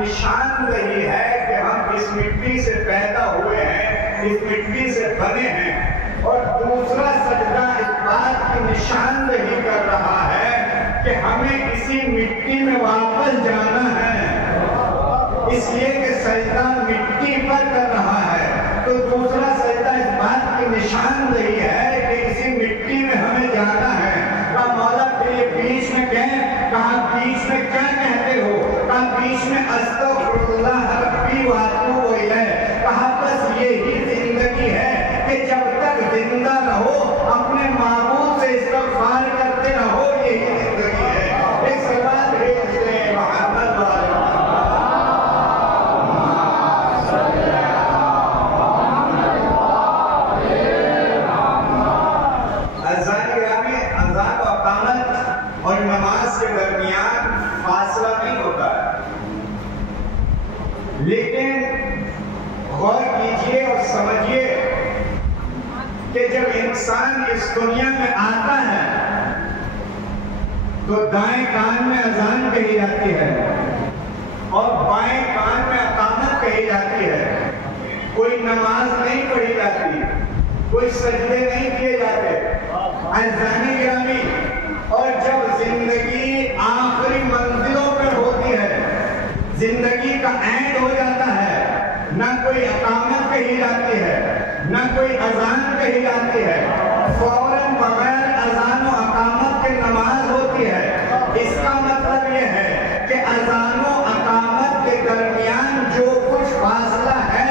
نشان رہی ہے کہ ہم اس مٹی سے پیدا ہوئے ہیں اس مٹی سے بنے ہیں، اور دوسرا سجدہ اس بات کی نشاندہی کر رہا ہے کہ ہمیں اسی مٹی میں واپس جانا ہے، اس لیے کہ سجدہ مٹی پر کر رہا ہے۔ تو دوسرا سجدہ اس بات کی نشاندہی ہے کہ اسی مٹی میں ہمیں جانا ہے۔ کہا مولا پھر یہ بیچ میں کہیں، کہا بیچ میں کیا کہتے ہو؟ کہا بیچ میں استغفر اللہ ربی واتوب الیہ۔ کہا بس یہی زندگی ہے کہ جب تک زندہ رہو اپنے معبود سے استغفار کرتے رہو، یہی زندگی ہے۔ ایک سوال بھیج دیں محمد والے اور نماز کے درمیان فاصلہ نہیں ہوتا ہے، لیکن غور کیجئے اور سمجھیے کہ جب انسان اس دنیا میں آتا ہے تو دائیں کان میں اذان کہی جاتی ہے اور بائیں کان میں اقامت کہی جاتی ہے، کوئی نماز نہیں پڑھی جاتی، کوئی سجدے نہیں کیے جاتے۔ عزیزان گرامی، اور جب زندگی آخری منزلوں پر ہوتی ہے، زندگی کا اینڈ ہو جاتا ہے، نہ کوئی اقامت کہی جاتی ہے، نہ کوئی اذان کہی جاتی ہے، فوراً بغیر اذان و اقامت کے نماز ہوتی ہے۔ اس کا مطلب یہ ہے کہ اذان و اقامت کے درمیان جو کچھ فاصلہ ہے،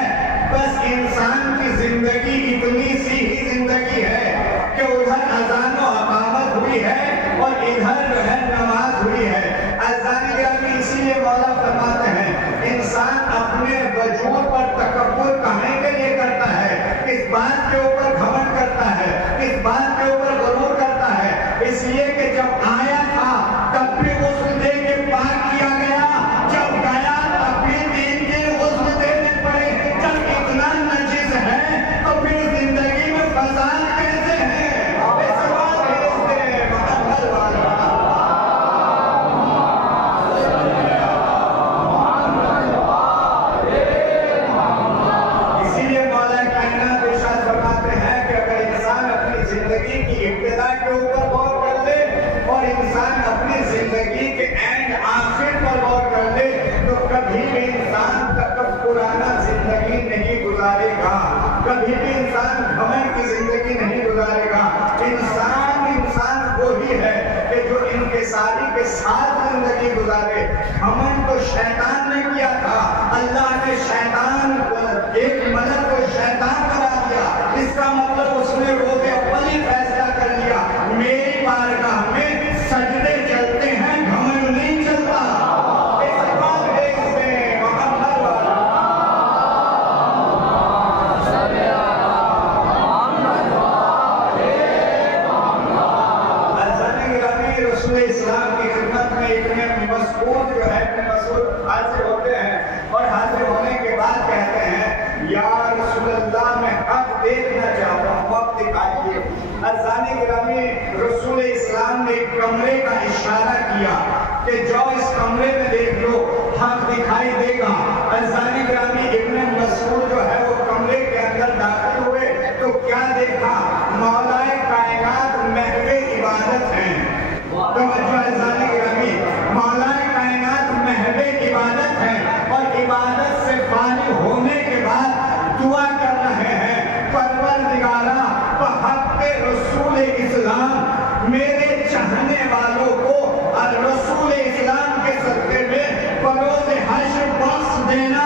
بس انسان کی زندگی اتنی سی ہی زندگی ہے کہ ادھر اذان و اقامت ہوئی ہے اور ادھر جو ہے نماز ہوئی ہے۔ عزیزان گرامی، اسی لیے مولا فرماتے ہیں انسان اپنے وجود پر تکبر کہنے کے لیے کرتا ہے، کس بات کے اوپر گھمنڈ کرتا ہے، کس بات کے اوپر غرور کرتا ہے؟ اس لیے کہ جب آیا تھا تب بھی غسل دے کے پاک کیا گیا، جب گیا تب بھی دین کے غسل دینے پڑے۔ جب اتنا نجس ہے تو پھر زندگی میں فساد کیسے ہے؟ زندگی کی ابتدا کے اوپر غور کر لے اور انسان اپنی زندگی کے اینڈ آخر پر غور کر لے تو کبھی بھی انسان تکبرانہ زندگی نہیں گزارے گا، کبھی بھی انسان گھمنڈ کی زندگی نہیں گزارے گا۔ انسان وہی ہے کہ جو انکساری کے ساتھ زندگی گزارے۔ گھمنڈ تو شیطان نے کیا تھا، اللہ نے شیطان ایک ملک کو شیطان بنا دیا، اس کا مطلب اس نے روز اول ہی فیصلہ کر لیا میری بارگاہ میں سجدے چلتے ہیں، گھمنڈ نہیں چلتا۔ اس بات دیکھ سے محمد رسول اسلام کی خدمت میں ابن مسعود جو ہے، ابن مسعود حاضر ہوتے ہیں اور حاضر ہونے کے بعد کہتے ہیں یا رسول اللہ میں حق دیکھنا چاہتا ہوں، وقت دکھائیے۔ عزیزان گرامی، رسول اسلام نے ایک کمرے کا اشارہ کیا کہ جاؤ اس کمرے میں دیکھ لو، حق دکھائی دے گا۔ عزیزان گرامی، ابن مسعود جو ہے وہ کمرے کے اندر داخل ہوئے تو کیا دیکھا؟ مولا کائنات محو عبادت ہیں۔ توجہ عزیزان گرامی، مولا کائنات محو عبادت ہے اور عبادت سے فارغ ہونے کے بعد دعا کر رہے ہیں پروردگارا بحق رسول اسلام میرے چاہنے والوں کو رسول اسلام کے صدقے میں بروز حشر بخش دینا۔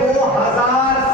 2000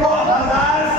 2000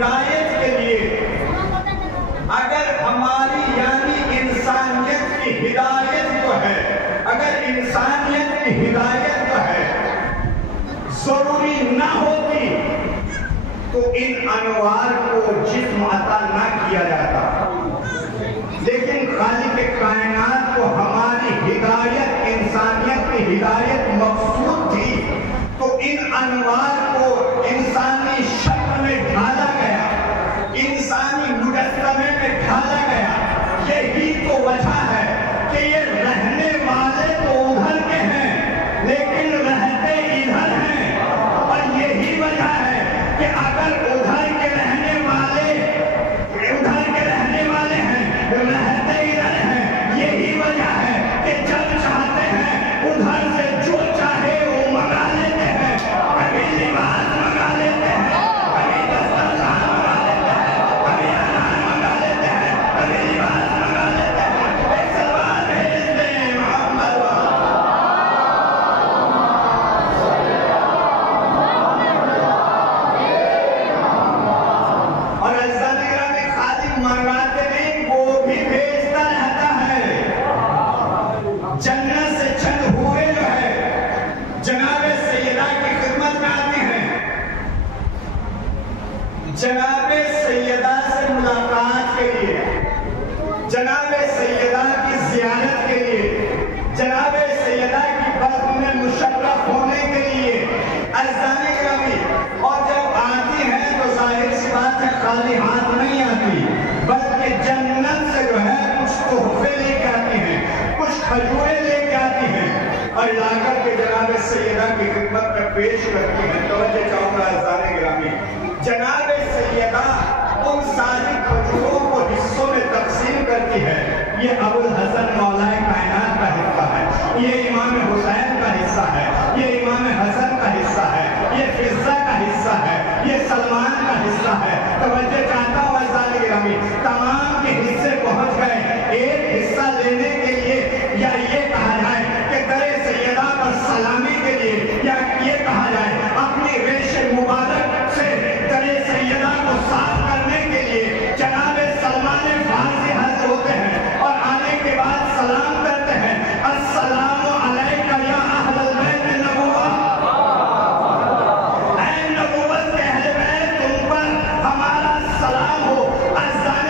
ہدایت کے لیے، اگر ہماری یعنی انسانیت کی ہدایت جو ہے، اگر انسانیت کی ہدایت جو ہے ضروری نہ ہوتی تو ان انوار کو جسم عطا نہ کیا جاتا، لیکن خالق کائنات کو ہماری ہدایت، انسانیت کی ہدایت مقصود تھی، تو ان انوار کو انسانی شکل میں ڈھالا گیا، انسانی مجسمے میں ڈھالا گیا۔ یہی تو وجہ ہے کہ یہ رہنے والے تو ادھر کے ہیں لیکن رہتے ادھر ہیں، اور یہی وجہ ہے کہ اگر ادھر کے رہنے والے ہیں، رہتے ادھر ہیں، یہی وجہ ہے کہ جب چاہتے ہیں ادھر سے جو چاہے وہ منگا لیتے ہیں، کبھی لباس منگا لیتے ہیں، کبھی دسترخوان منگا لیتے ہیں، کبھی انار منگا لیتے ہیں، کبھی لباس منگا لیتے ہیں، ایک سلوار بھیج دیں محمد اور ایسا نگرامی خالق منگاتے نہیں، وہ بھی بھیجتا رہتا ہے۔ جنت سے چند ہوئے جو ہے جناب سیدہ کی خدمت میں آتی ہیں، جناب سیدہ سے ملاقات کے لیے، جناب سیدہ کی زیارت کے لیے، جناب سیدہ کی بزم میں مشرف ہونے کے لیے عزیزان گرامی، اور جب آتی ہیں تو ظاہر سی بات ہے خالی ہاتھ نہیں آتی، بلکہ جنت سے جو ہے کچھ تحفے لے کے آتی ہیں، کچھ کھجوریں لے کے آتی ہیں، اور لا کر کے جناب سیدہ کی خدمت میں پیش کرتی ہیں۔ توجہ چاہوں گا عزیزان گرامی، جناب سیدہ ان ساری کھجوروں کو حصوں میں تقسیم کرتی ہے۔ یہ ابوالحسن مولا کائنات کا حصہ ہے، یہ امام حسین کا حصہ ہے، یہ امام حسن کا حصہ ہے، یہ فضہ کا حصہ ہے، یہ سلمان کا حصہ ہے۔ توجہ چاہتا ہوں عزیزان گرامی، تمام کے حصے پہنچ گئے، ایک حصہ لینے کے لیے یا یہ کہا جائے کہ در سیدہ پر سلامی کے لیے، یا یہ کہا جائے اپنی ریش مبارک سے در سیدہ کو صاف کرنے کے لیے جناب سلمان فارسی حاضر ہوتے ہیں، اور آنے کے بعد سلام کرتے ہیں، السلام علیکہ یا اہل البیت نبوہ، اے نبوت کے اہل بیت تم پر ہمارا سلام ہو۔ عزیزان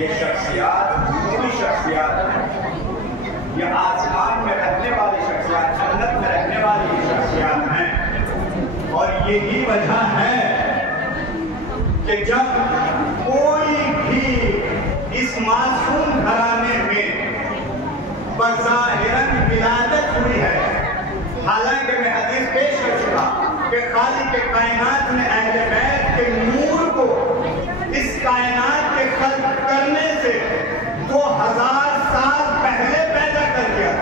یہ شخصیات نوری شخصیات ہیں، یہ آسمان میں رہنے والی شخصیات، جنت میں رہنے والی شخصیات ہیں۔ اور یہی وجہ ہے کہ جب کوئی بھی اس معصوم گھرانے میں بظاہراً ولادت ہوئی ہے، حالانکہ میں حدیث پیش کر چکا کہ خالق کائنات نے اہل بیت کے نور کو اس کائنات کے خلق کرنے سے 2000 سال پہلے پیدا کر دیا،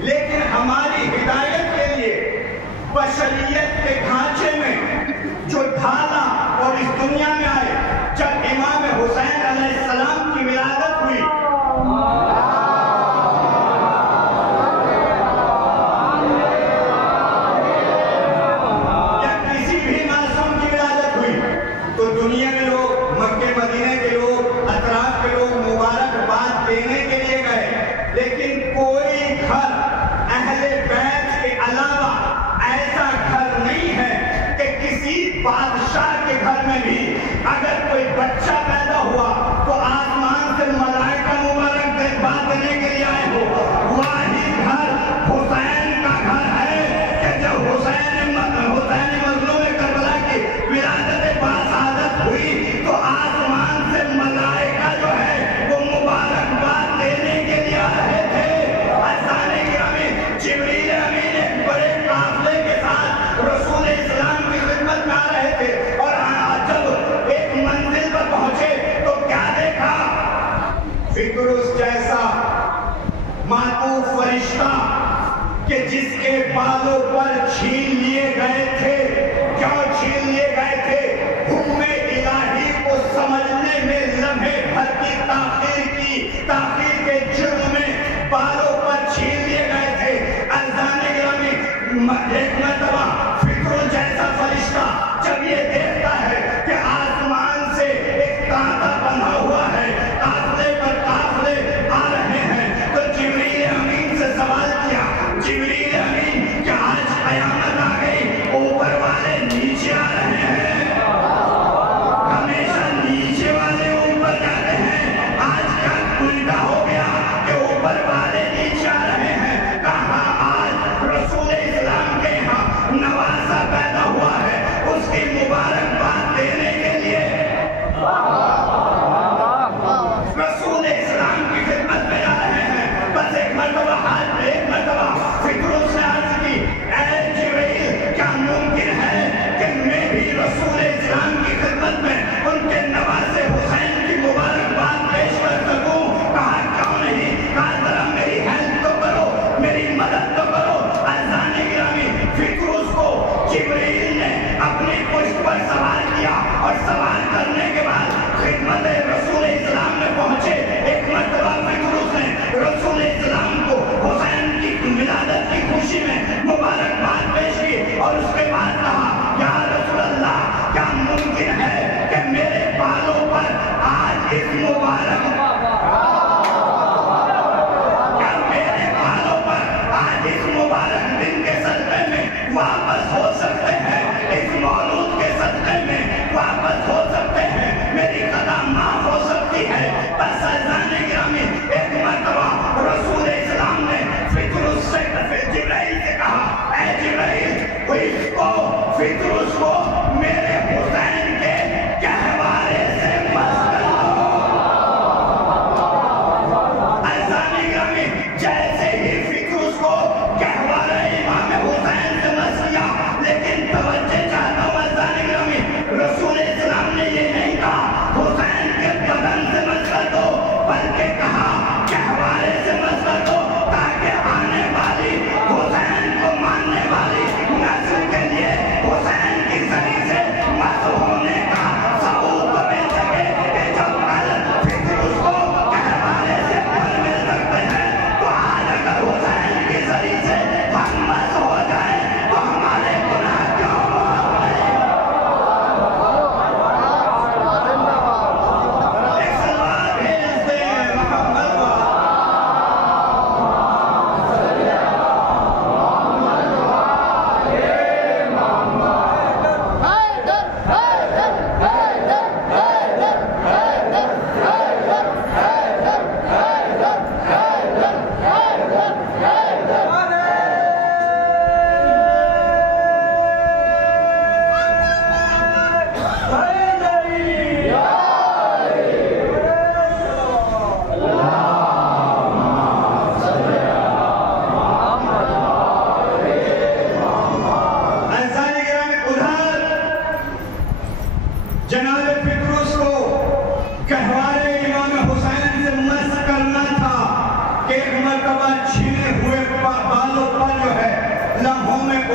لیکن ہماری ہدایت کے لیے بشریت کے ڈھانچے میں جو ڈھالا اور اس دنیا میں آئے، جب امام حسین علیہ السلام کی ولادت ہوئی، یا کسی بھی معصوم کی ولادت ہوئی، تو دنیا میں لوگ، مکہ مدینہ کے لوگ، اطراف کے لوگ مبارکباد دینے کے لیے گئے، لیکن کوئی گھر اہل بیت کے علاوہ ایسا گھر نہیں ہے کہ کسی بادشاہ کے گھر میں بھی اگر کوئی بچہ پیدا ہوا تو آسمان سے ملائکہ مبارکباد دینے کے لیے آئے ہو۔ واحد گھر حسین کا گھر ہے کہ جب حسین مظلوم کربلا کی ولادت باسعادت ہوئی تو آسمان سے ملائکہ جو ہے وہ مبارکباد دینے کے لیے آ رہے تھے۔ جبریل امین ایک بڑے قافلے کے ساتھ رسول اسلام کی خدمت میں آ رہے تھے، اور جب ایک منزل پر پہنچے تو کیا دیکھا؟ فطرس جیسا معطوف فرشتہ کہ جس کے بالوں پر چھین لیے گئے تھے۔ کیوں چھین لیے گئے تھے؟ حکم الہی کو سمجھنے میں لمحے بھر کی تاخیر کے جرم میں بالوں پر چھین لیے گئے تھے۔ ایک مرتبہ فطرس جیسا فرشتہ جب یہ دیکھتا ہے کہ آسمان سے ایک تانتا بندھا ہوا ہے، قافلے پر قافلے آ رہے ہیں، تو جبریل امین سے سوال کیا، جبریل امین کیا آج قیامت آ گئی؟ اوپر والے نیچے آ رہے ہیں، ہمیشہ نیچے والے اوپر جاتے ہیں، آج کیا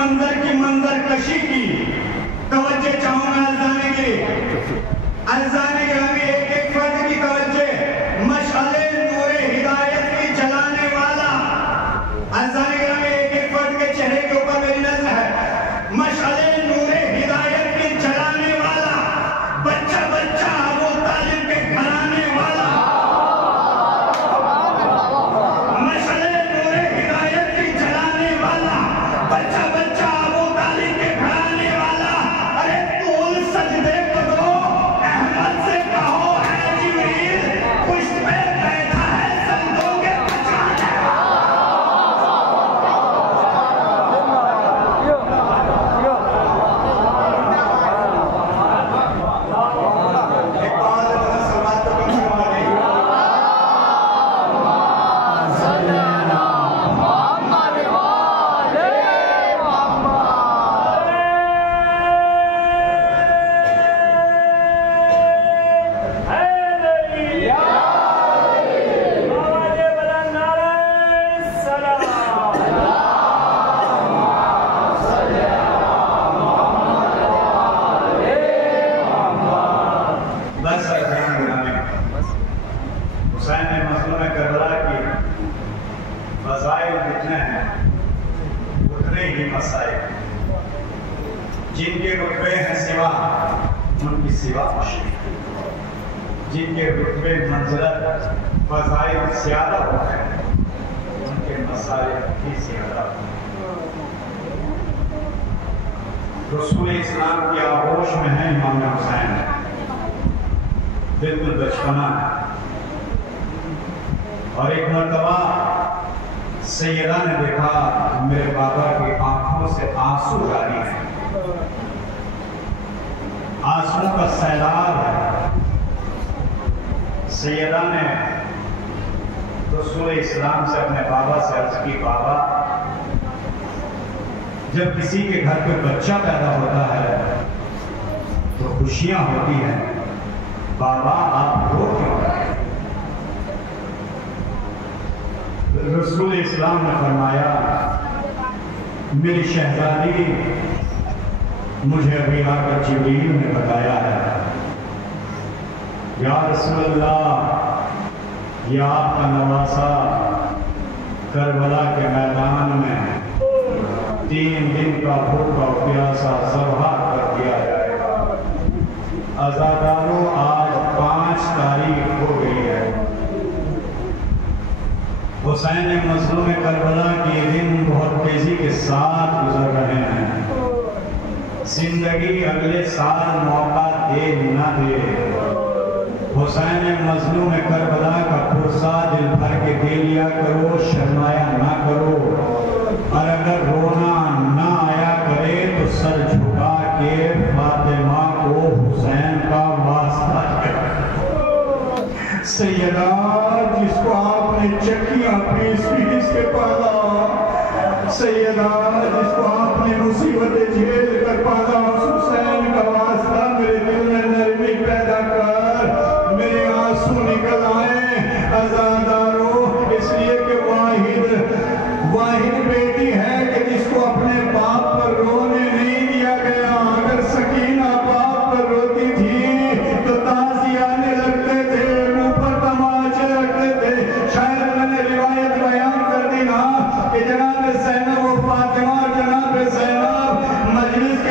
منظر کشی کی توجہ چاہوں گا الزانے کے ہمیں ایک ایک فرد کی توجہ مشعلِ نور ہدایت کی جلانے والا الزانے کے ہمیں ایک ایک فرد کے چہرے کے اوپر میری نظر ہے مشعلِ نور ہدایت کی جلانے والا بچہ ابو طالب کے گھرانے والا مشعلِ نور ہدایت کی جلانے والا بچہ ابو طالب کے گھرانے والا ارے طول سجدے کو دو احمد سے کہو ہے جبریل پشت پہ بیٹھا ہے سندوں کے بچانے جن کے رتبے ہیں سوا ان کی سوا جن کے رتبے منزلت فضائل زیادہ ہوتے ہیں ان کے مسائل بھی زیادہ رسول اسلام کی آغوش میں ہے امام حسین بالکل بچپنا ہے اور ایک مرتبہ سیدہ نے دیکھا میرے بابا کی آنکھوں سے آنسو جاری ہیں آنسو کا سیلاب ہے سیدہ نے رسول اسلام سے اپنے بابا سے عرض کی بابا جب کسی کے گھر پہ بچہ پیدا ہوتا ہے تو خوشیاں ہوتی ہیں بابا آپ رو کیوں رہے ہیں رسول اسلام نے فرمایا میری شہزادی مجھے ابھی آ کر جبریل نے بتایا ہے یا رسول اللہ یہ آپ کا نواسا کربلا کے میدان میں 3 دن کا بھوکا پیاسا ذبح کر دیا جائے گا عزاداروں آج 5 تاریخ ہو گئی ہے حسین مظلوم کربلا کے دن بہت تیزی کے ساتھ گزر رہے ہیں زندگی اگلے سال موقع دے نہ دے حسین مظلوم کربلا کا پرسہ دل بھر کے دے لیا کرو شرمایا نہ کرو اور اگر رونا نہ آیا کرے تو سر جھکا کے فاطمہ کو حسین کا واسطہ سیدہ جس کو آپ نے چکیاں پیس کے پالا سیدہ جس کو آپ نے مصیبت جھیل کر پالا حسین کا واسطہ میرے دل میں نرمی پیدا کر میرے آنسو نکل آئیں عزاداروں اس لیے کہ واحد بیٹی ہے کہ جس کو اپنے باپ پر رونے نہیں دیا گیا اگر سکینہ باپ پر روتی تھی تو تازی آنے لگتے تھے منہ پر تماچے لگتے تھے شاید میں نے روایت بیان کر دی نا کہ جناب زینب و فاطمہ جناب زینب مجلس کے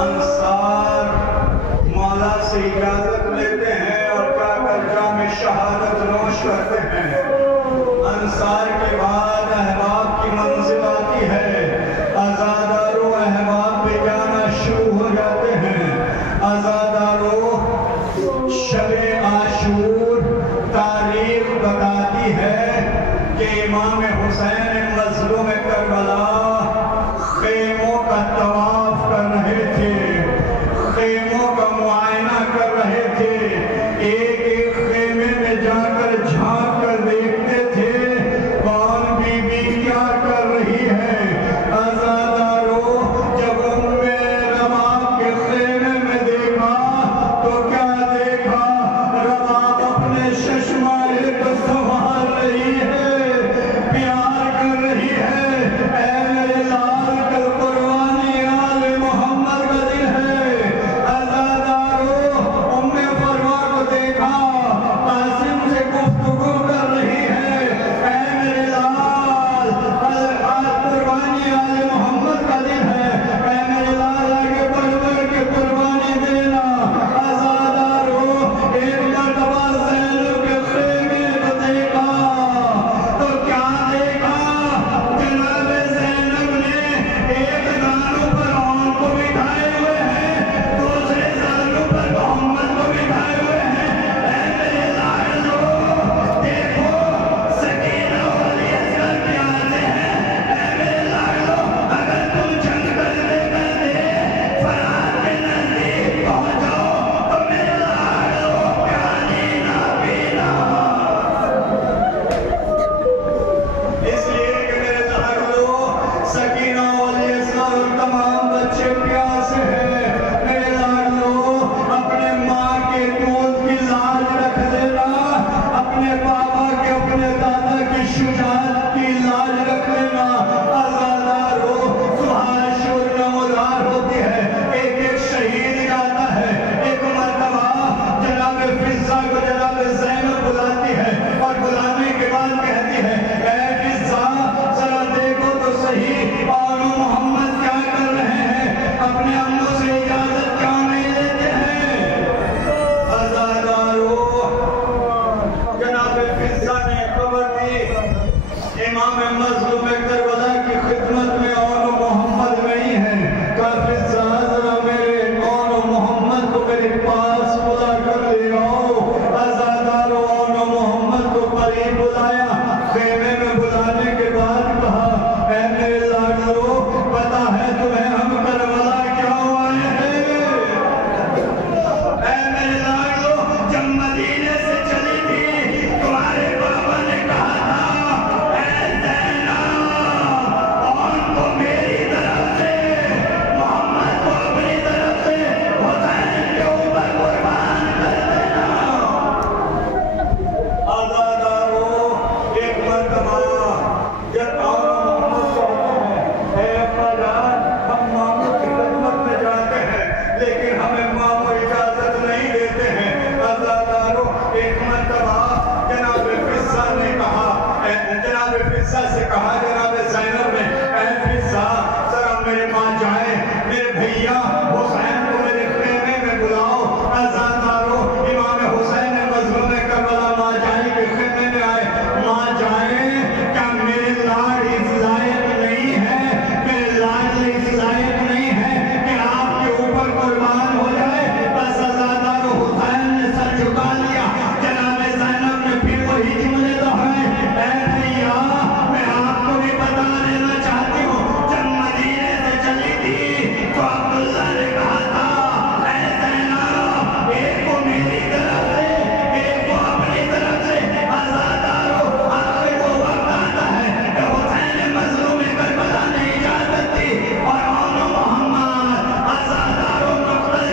انصار مولا سے اجازت لیتے ہیں اور جا کر جام شہادت نوش کرتے ہیں۔ انصار کے بعد احباب کی منزل آتی ہے، عزادارو احباب پہ جانا شروع ہو جاتے ہیں۔ عزادارو شب عاشور تاریخ بتاتی ہے کہ امام حسین مظلوم کربلا خیموں کا طواف کر رہے تھے، خیموں کا معائنہ کر رہے تھے، ایک ایک خیمے میں جا کر جھانک کر دیکھتے تھے کون بی بی کیا کر رہی ہے۔ عزادارو جب رباب کے خیمے میں دیکھا تو کیا دیکھا؟ رباب اپنے ششمائے کو سنبھال رہی ہے، پیار کر رہی ہے۔ اے میرے لال کل قربانی آل محمد کا دل ہے۔ عزادارو ام فروا کو دیکھا قاسم سے گفتگو کر رہی ہے۔ اے میرے لال قربانی آل محمد کا دل ہے، اے میرے لال آگے بڑھ بڑھ کے قربانی دینا۔ عزادارو ایک مرتبہ زینب کے خیمے کو دیکھا تو کیا دیکھا؟ جناب زینب نے ایک دانوں پر آن کو بٹھائے ہوئے ہیں، دوسرے دانوں پر محمد کو بٹھائے ہوئے ہیں۔ اے میرے لاڈلو دیکھو سکینہ والی اثر میں آتے ہیں۔ اے میرے لاڈلو اگر تم جنگل میں گئے فرات کے نزدیک پہنچو تو میرے لاڈلو پیانی نہ پینا، اس لیے کہ میرے لاڈلو سکینہ والی اثر اور تمام بچے پیاسے ہیں۔ میرے لاڈلو اپنے ماں کے دودھ کی لاج رکھ لینا، اپنے بابا کے اپنے دادا کی شجاعت کی لاج رکھ لینا۔ عزادارو سہار شور نمودار ہوتی ہے، ایک ایک شہید جاتا ہے۔ ایک مرتبہ جناب فضہ کو جناب زینب بلاتی ہے اور بلانے کے بعد کہتی ہے اے فضہ ذرا دیکھو تو صحیح آل محمد کیا کر رہے ہیں، اپنے اموں سے اجازت کیوں نہیں لیتے ہیں؟ عزادارو جناب فضہ نے خبر دی امام مظلوم کربلا کی خدمت میں آل محمد نہیں ہے۔ کہا فضہ ذرا میرے آل محمد کو میرے پاس بلا کر لے آؤ۔ عزادارو آل محمد کو قریب بلایا، خیمے میں بلانے کے بعد کہا اے میرے لاڈلو پتا ہے تمہیں ہم کربلا کیوں آئے ہیں؟ اے میرے لاڈلو جب مدینے سے چلی تھی تمہارے بابا نے کہا تھا اے زینب ان کو میری طرف سے محمد کو اپنی طرف سے حسین کے اوپر قربان کر دینا۔ عزادارو ایک مرتبہ جب آل محمد کہتے ہیں اے ابا جان ہم ماموں کی خدمت میں جاتے ہیں لیکن ہمیں ماموں اجازت نہیں دیتے ہیں۔ عزادارو ایک مرتبہ جناب فضہ نے کہا جناب فضہ سے کہا جناب زینب نے اے فضہ ذرا میرے ماں جائے، میرے بھیا حسین کو میرے خیمے میں بلاؤ۔ عزادارو امام حسین مظلوم کربلا ماں جائے کے خیمے میں آئے۔ ماں جائے کیا میرے لاڈ اس لائق نہیں ہے، میرے لاڈ اس لائق نہیں ہے کہ آپ کے اوپر قربان ہو جائے؟ بس عزادارو حسین نے سر جھکا لیا۔ جناب زینب نے پھر وہی جملے دہرائے اے بھیا میں آپ کو بھی بتا دینا چاہتی ہوں جب مدینے سے چلی تھی تو عبداللہ نے کہا تھا اے زینب ایک کو میری طرف سے ایک کو اپنی طرف سے۔ عزادارو آخر وہ وقت آتا ہے کہ حسین مظلوم کربلا نے اجازت دی اور آل محمد عزادارو مقتل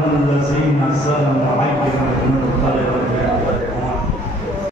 الذين ظلموا عجل